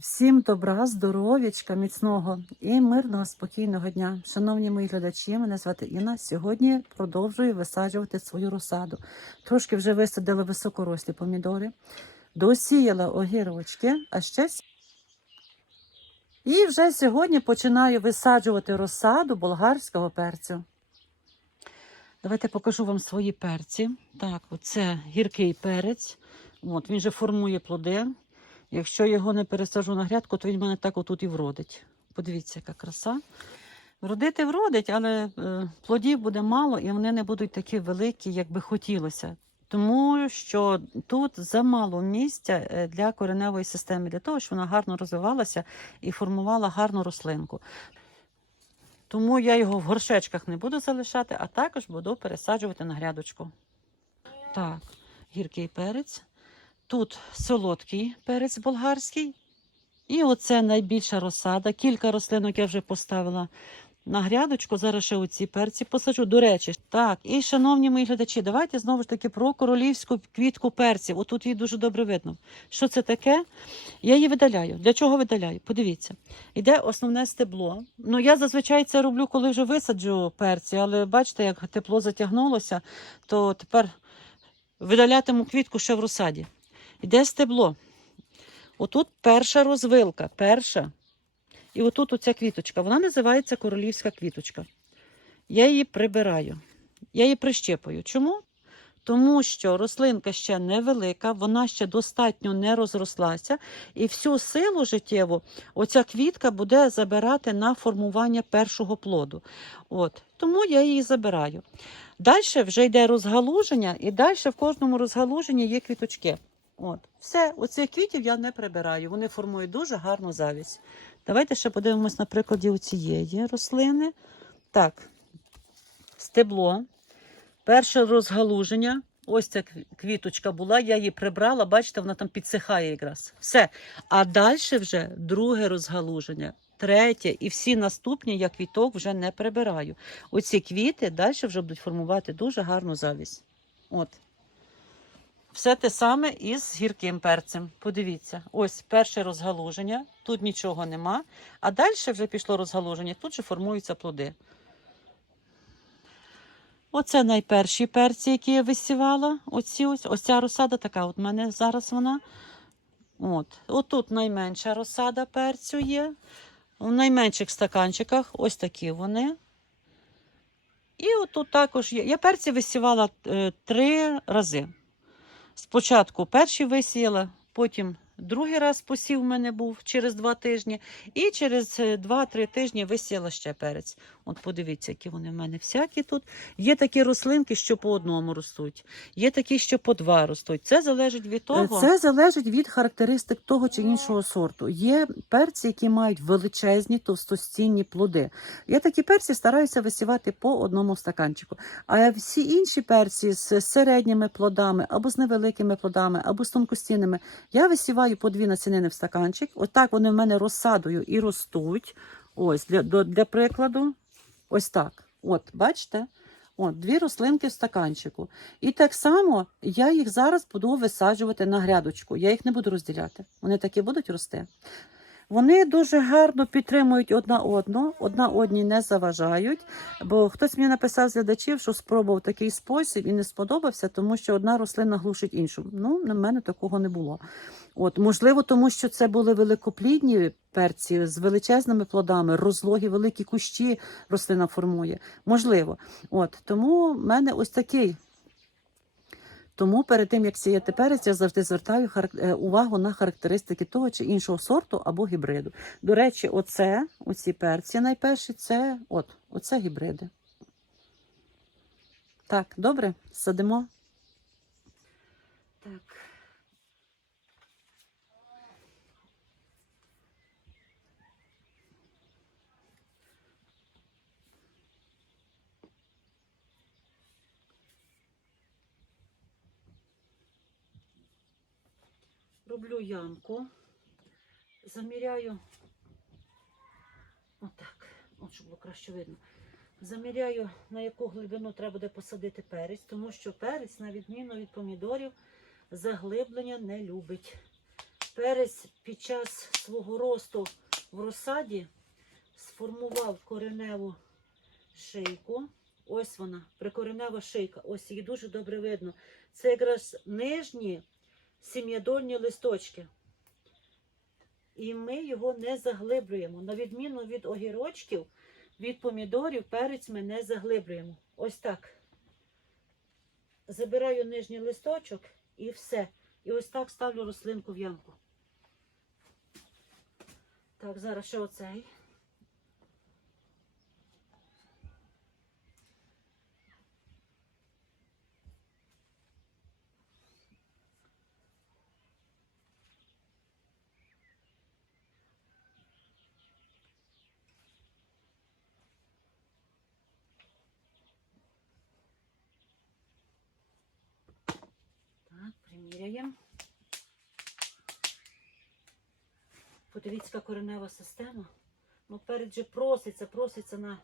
Всім добра, здоров'ячка, міцного і мирного, спокійного дня. Шановні мої глядачі, мене звати Інна. Сьогодні продовжую висаджувати свою розсаду. Трошки вже висадила високорослі помідори, досіяла огірочки, а ще і вже сьогодні починаю висаджувати розсаду болгарського перцю. Давайте покажу вам свої перці. Так, оце гіркий перець. От, він вже формує плоди. Якщо його не пересаджу на грядку, то він мене так отут і вродить. Подивіться, яка краса. Вродити вродить, але е, плодів буде мало і вони не будуть такі великі, як би хотілося. Тому що тут замало місця е, для кореневої системи, для того, щоб вона гарно розвивалася і формувала гарну рослинку. Тому я його в горшечках не буду залишати, а також буду пересаджувати на грядочку. Так, гіркий перець. Тут солодкий перець болгарський. І оце найбільша розсада. Кілька рослинок я вже поставила на грядочку. Зараз ще оці перці посаджу. До речі, так, і шановні мої глядачі, давайте знову ж таки про королівську квітку перців. Отут її дуже добре видно. Що це таке? Я її видаляю. Для чого видаляю? Подивіться. Іде основне стебло. Ну, я зазвичай це роблю, коли вже висаджу перці, але бачите, як тепло затягнулося, то тепер видалятиму квітку ще в розсаді. Іде стебло. Отут перша розвилка, перша. І отут оця квіточка. Вона називається королівська квіточка. Я її прибираю. Я її прищепую. Чому? Тому що рослинка ще невелика, вона ще достатньо не розрослася, і всю силу життєву оця квітка буде забирати на формування першого плоду. От. Тому я її забираю. Далі вже йде розгалуження, і далі в кожному розгалуженні є квіточки. От. Все, оцих квітів я не прибираю. Вони формують дуже гарну завість. Давайте ще подивимось на прикладі цієї рослини. Так, стебло. Перше розгалуження. Ось ця квіточка була, я її прибрала, бачите, вона там підсихає якраз. Все. А далі вже друге розгалуження, третє і всі наступні я квіток вже не прибираю. Оці квіти далі вже будуть формувати дуже гарну завість. От. Все те саме із гірким перцем. Подивіться, ось перше розгалуження, тут нічого нема, а далі вже пішло розгалуження, тут же формуються плоди. Оце найперші перці, які я висівала. Оці ось, ось ця розсада така, от в мене зараз вона. От. Отут найменша розсада перцю є. В найменших стаканчиках ось такі вони. І отут також є. Я перці висівала е, три рази. Спочатку перший висіяла, потім другий раз посів в мене був через два тижні, і через е, два-три тижні висіяла ще перець. От подивіться, які вони в мене всякі тут. Є такі рослинки, що по одному ростуть, є такі, що по два ростуть. Це залежить від того. Е, Це залежить від характеристик того чи іншого сорту. Є перці, які мають величезні товстостінні плоди. Я такі перці стараюся висівати по одному стаканчику. А всі інші перці з середніми плодами або з невеликими плодами, або з тонкостінними, я висіваю по дві насінини в стаканчик. Отак вони в мене розсадою і ростуть. Ось для, для прикладу, ось так. От, бачите? От, дві рослинки в стаканчику. І так само я їх зараз буду висаджувати на грядочку. Я їх не буду розділяти. Вони такі будуть рости. Вони дуже гарно підтримують одна одну, одна одній не заважають. Бо хтось мені написав з глядачів, що спробував такий спосіб і не сподобався, тому що одна рослина глушить іншу. Ну, на мене такого не було. От, можливо, тому що це були великоплідні перці з величезними плодами, розлогі, великі кущі рослина формує. Можливо. От, тому в мене ось такий. Тому перед тим, як сіяти перець, я завжди звертаю е, увагу на характеристики того чи іншого сорту або гібриду. До речі, оце, оці перці найперші, це от, оце гібриди. Так, добре, садимо. Так. Роблю ямку, заміряю. Отак, от щоб було краще видно. Заміряю, на яку глибину треба буде посадити перець, тому що перець, на відміну від помідорів, заглиблення не любить. Перець під час свого росту в розсаді сформував кореневу шийку. Ось вона, прикоренева шийка. Ось її дуже добре видно. Це якраз нижні сім'ядольні листочки. І ми його не заглиблюємо. На відміну від огірочків, від помідорів, перець ми не заглиблюємо. Ось так. Забираю нижній листочок і все. І ось так ставлю рослинку в ямку. Так, зараз ще оцей. Так, приміряємо. Подивіться, коренева система. Ну, перед же проситься, проситься на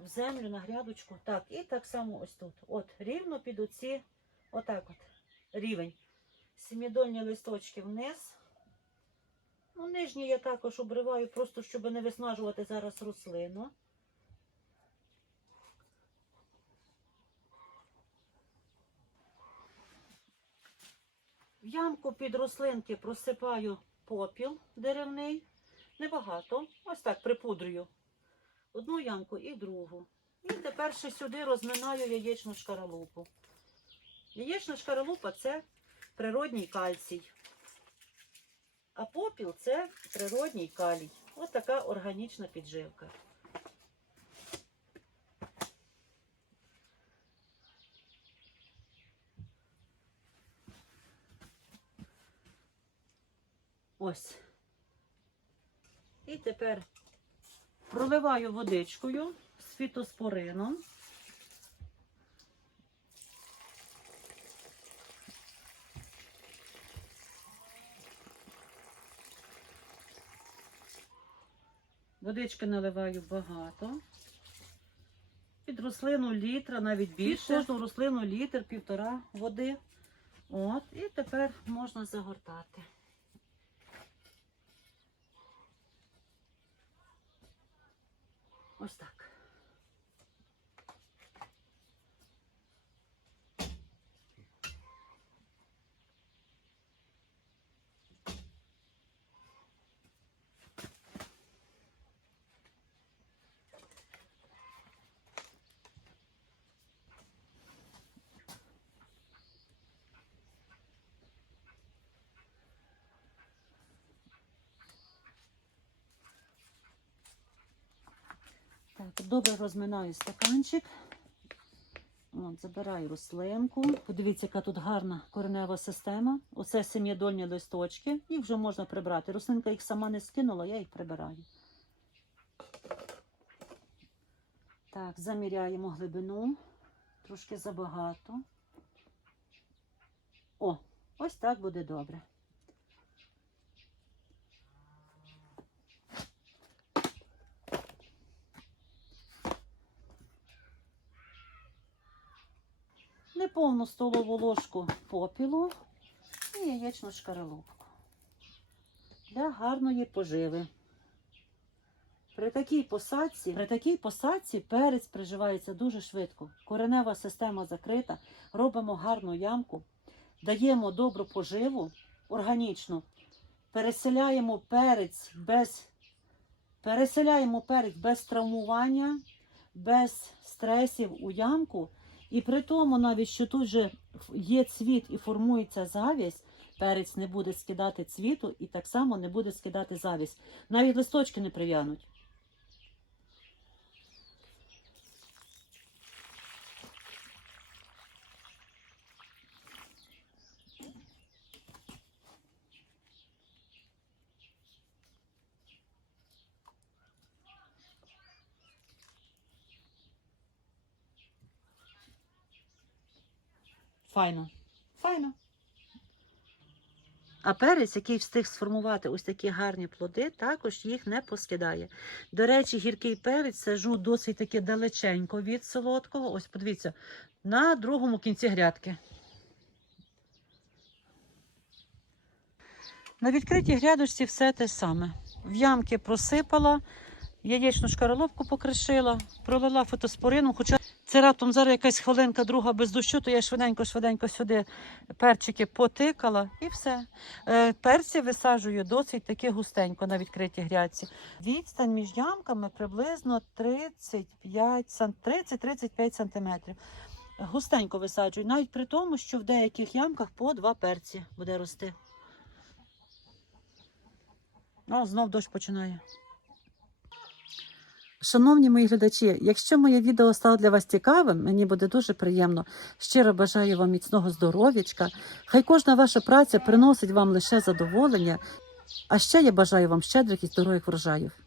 в землю, на грядочку. Так, і так само ось тут. От, рівно під оці, отак от, рівень. Сімідольні листочки вниз. Ну, нижні я також обриваю, просто щоб не виснажувати зараз рослину. В ямку під рослинки просипаю попіл деревний. Небагато. Ось так припудрюю. Одну ямку і другу. І тепер ще сюди розминаю яєчну шкаралупу. Яєчна шкаралупа це природній кальцій. А попіл це природній калій. Ось така органічна підживка. Ось. І тепер проливаю водичкою з фітоспорином. Водички наливаю багато. Під рослину літра, навіть більше. Кожну рослину літр, півтора води. От, і тепер можна загортати. Ось добре розминаю стаканчик. От, забираю рослинку. Подивіться, яка тут гарна коренева система. Оце сем'ядольні листочки. Їх вже можна прибрати. Рослинка їх сама не скинула, я їх прибираю. Так, заміряємо глибину. Трошки забагато. О, ось так буде добре. Неповну столову ложку попілу і яєчну шкаралупку для гарної поживи. При такій посадці, при такій посадці перець приживається дуже швидко. Коренева система закрита, робимо гарну ямку, даємо добру поживу органічну, переселяємо перець без, переселяємо перець без травмування, без стресів у ямку. І при тому, навіть що тут же є цвіт і формується завість, перець не буде скидати цвіту і так само не буде скидати завість. Навіть листочки не прив'януть. Файно. Файно. А перець, який встиг сформувати ось такі гарні плоди, також їх не поскидає. До речі, гіркий перець сажу досить таки далеченько від солодкого. Ось подивіться, на другому кінці грядки. На відкритій грядочці все те саме. В ямки просипала, яєчну шкаралупку покришила, пролила фотоспорином. Хоча це раптом зараз якась хвилинка, друга без дощу, то я швиденько-швиденько сюди перчики потикала і все. Е, перці висаджую досить таки густенько на відкритій грядці. Відстань між ямками приблизно 30-35 сантиметрів. Густенько висаджую, навіть при тому, що в деяких ямках по два перці буде рости. О, знов дощ починає. Шановні мої глядачі, якщо моє відео стало для вас цікавим, мені буде дуже приємно. Щиро бажаю вам міцного здоров'ячка. Хай кожна ваша праця приносить вам лише задоволення. А ще я бажаю вам щедрих і здорових врожаїв.